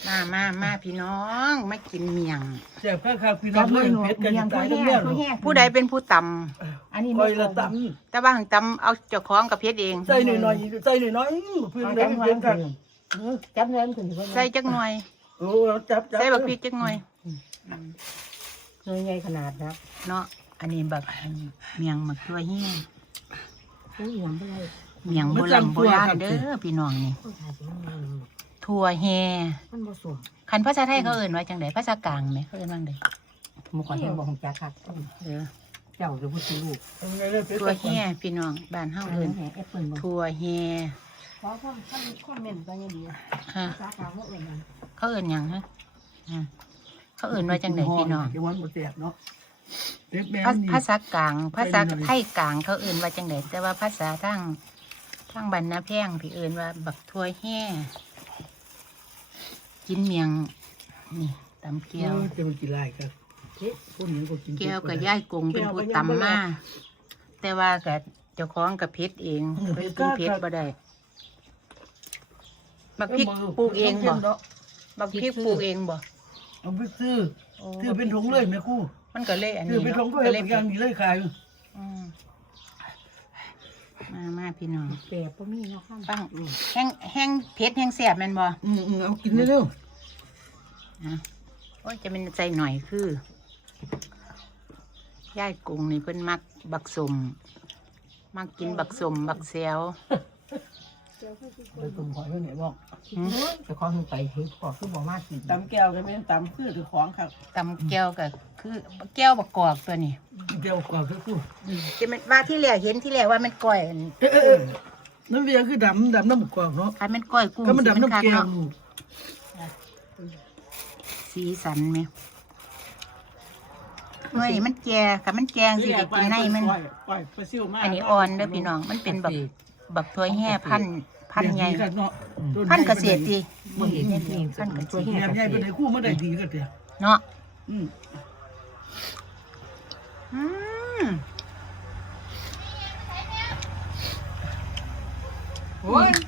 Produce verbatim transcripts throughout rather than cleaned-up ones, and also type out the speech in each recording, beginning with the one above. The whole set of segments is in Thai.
มามามาพี่น้องมากินเมียงแซ่บข้าวพี่น้องเล่นเพชรกันตายทั้งแม่ผู้ใดเป็นผู้ตอันนี้คอยละตำแต่ว่าหังตำเอาเจ้าของกับเพชรเองำใส่หน่อยๆใส่หน่อยๆเพื่อนเล่นเพื่อนกันจับเงินถึงใส่จักหน่อยโอ้จับจับใส่บักพริกจักหน่อยเงินใหญ่ขนาดนะเนาะอันนี้บักอันเมียงมักตัวเฮี้ยอุ้ยยังไม่ได้เมียงโบราณโบราณเด้อพี่น้องนี่ต้องถ่ายมันมันถั่วแฮมันผสมคันภาษาไทยเขาเอ่นว่าจังไดภาษากลางไหมเขาเอ่นว่าจังไดมุขยังบอกของจ้าค่ะเออเจ้าจะพูดถึงลูกถั่วแฮพี่น้องบ้านเฮาเงิเอิ้นนแห่แอปเปิลบอกถั่วแฮเพราะท่านท่านคอมเมนต์ไปยังดีฮะสาขาเขาเอ่ยมันเขาเอิ้นหยังฮะฮะเขาเอิ้นว่าจังไดพี่น้องที่วันบ่แซ่บเนาะเด็กแม่ภานี่ภาษากลาง ภาษาไทยกลางเขาเอื่นว่าจังไดแต่ว่าภาษาทางทางบรรณาแพงพี่เอื่นว่าบักทั่วแห่กินเมียงนี่ตำเกี๊ยวจะมากินไรครับพวกนี้ก็กินเกี๊ยวกับย่ายกงเป็นผู้ตำมาแต่ว่ากับเจ้าของกับเพชรเองเพิ่นกินเพชรบ่ได้บักพริกปลูกเองบ่บักพริกปลูกเองบ่เอาไปซื้อซื้อเป็นถุงเลยแม่ครูมันก็เลยอันซื้อนี้เป็นถุเนาะงก็ก็เห็นเลยอย่างนี้เลยขายอืมมามาพี่น้องแปรบ่มีเนาะข้างปังแห้งแห้งเผ็ดแห้งแสบแม่นบ่อืมเอากินเร็วนะโอ้ยจะเป็นใจหน่อยคือย่ายกุ้งนี่เพิ่นมักบักสมมักกินบักสมบักแซวไปตุ่มหอยเพื่อนไหนบอกจะขอขึ้นไปคือขอคือบอกมากสิตำแก้วก็เป็นตำคือถือของครับตำแก้วก็คือแก้วบักกอกตัวนี้แก้วกว่าคือคู่จะเป็นว่าที่แรกเห็นที่แรกว่ามันก้อยอันเออน้ำเบียร์คือดำดำน้ำกรอกเนาะคันมันก้อยกุ้งก็มันดำน้ำแก้วเนาะสีสันไหมเมื่อนี่มันแก่ค่ะมันแกงสิได้กินในมันปล่อยปลาซิวมากอันนี้อ่อนเด้อพี่น้อง มันเป็นแบบบักถ้วยแห่พันธุ์พันธุ์ใหญ่เนาะพันธุ์เกษตรดีบ่เห็นเห็นเห็นพันธุ์เกษตัวตรแห่แบบใหญ่เป็นไอ้คู่ไม่ได้ดีกันเถอะเนาะอืมอืมโอ้ย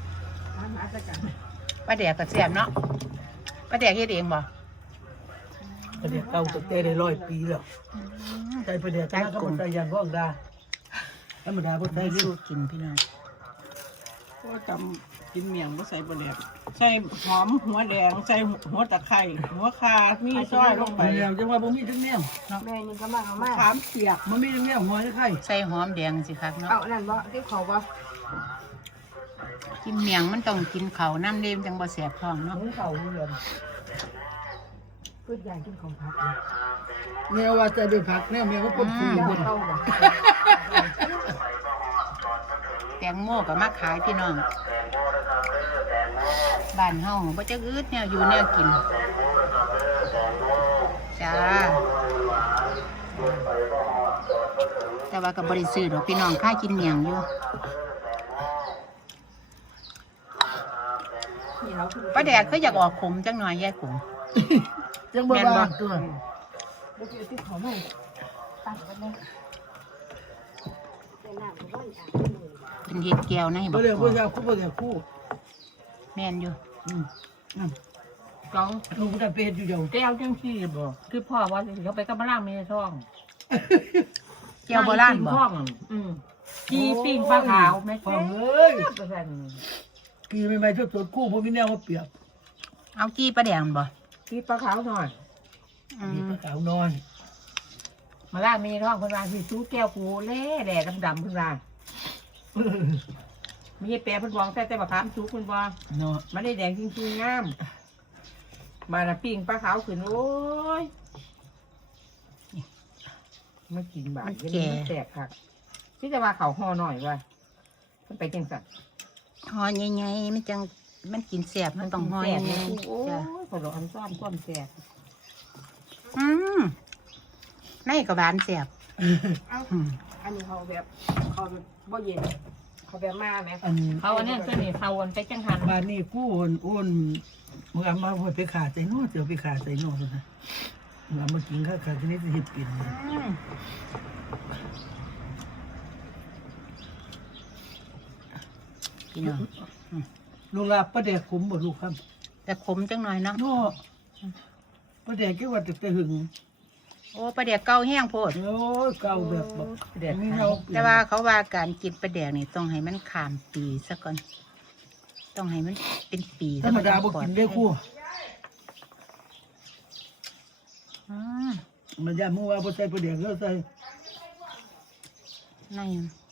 ปลาแดกกระเสียบเนาะปลาแดกเฮ็ดเองบ่ประเดี๋ยวเก่าตั้งแต่ได้ร้อยปีแล้วใจประเดี๋ยวใจก็มันใจยันพ่องดาธรรมดาพ่อใจใส่ดิสูตรกินพี่น้องก็จำกินเมี่ยงก็ใส่ปลาแดกใส่หอมหัวแดงใส่หัวตะไคร้หัวคามีซอยลงไปไปแล้วจังว่าบ่มีทั้งแนวแม่นี่ก็มาเอามาขามเปียกมันมีทั้งแนวหอยไข่ใส่หอมแดงสิครับเนาะเอานั่นบ่ที่เขาบ่กินเมียงมันต้องกินข้าวน้ำเด้มจังบ่แสบท้องเนาะหุงเขาเรือนพูดอย่างกินของพักแนวว่าจะได้ผักแนวแมวก็ปนคุยเจ้าบนเข้าบ่แตงโมก็มาขายพี่น้องบ้านเฮาบ่จักอึดแนวอยู่แนวกินจ้าแต่ว่าก็บ่ได้ซื้อดอกพี่น้องค่ากินเมียงอยู่นี่เราคือปลาแดกเขาอยากออกขมจังหน่อยแย่ขมจังบ่บางตัวบ่คือที่เขาไม่ตั้งกันเลยเป็นน้ำก็บ่อยอ่ะเป็นเห็ดแก้วนะเห็นบบ่อกได้บ่อยากคู่บ่อยากคู่แม่นอยู่อืมอืมกองลูกมันเป็นอยู่เดียวแก้วจังซี่บ่คือพ่อว่าเขาไปกับมะล่างมีช่องแก้วโบราณบ่ช่องอืมกีปิ้งปลาขาวแม่ฟัแก้งเอ้ยเปอร์เซ็นต์กี่ไม่ไม่สดๆคู่บ่มีแนวมาเปรียบเอากี้ปลาแดงบ่กีปลาขาวหน่อยอืมีมปลาขาวน้อยมะล่างมีช่องคนว่าที่ซูแก้วกูเล่แดดดำๆคนว่ามีแปรเพิ่นวางแต่แต่มะขามซุกเพิ่นว่าเนาะมันได้แดงจริงๆงามมาน่ะปิ้งปลาขาวขึ้นโอ้ยไม่กินบาทยังไม่แตกค่ะที่จะว่าเขาห่อหน่อยว่ามันไปจังสันห่อใหญ่ๆมันจังมันกินแสบมันต้องห่อแสบใหญ่โอ้ๆจ้ะยพอเราอันซ้อมความแสบอืมในก็บานแสบเอ้าอืมอันนี้เขาแบบเขาบ่เย็นเขาแบบมาไหมอันเขาอันนี้เสน่ห์เขาอันไปจังหันบ้านนี้กู้อ้นอ้นเมื่อมาไปขาใส่นอเดี๋ยวไปขาใส่นอนะเมื่อมากินข้าวขาชนิดที่เห็ดเปลี่ยนอืมพี่น้องลูกลาป้าแดกขมบ่ลูกครับแต่ขมจังหน่อยเนาะโน่ประเดี๋ยวคิดว่าจะจะหึงโอ้ปลาแดกเก่าแห้งโพดโอ้ยเก่าแบบแบบปลาแดกมีขายเงาแต่ว่าเขาว่าการกินปลาแดกนี่ต้องให้มันข้ามปีซะก่อนต้องให้มันเป็นปีธรรมดาบ่กินได้คู่อืมมันยามมึงว่าบ่ใส่ประเดี๋ยวก็ใส่นั่น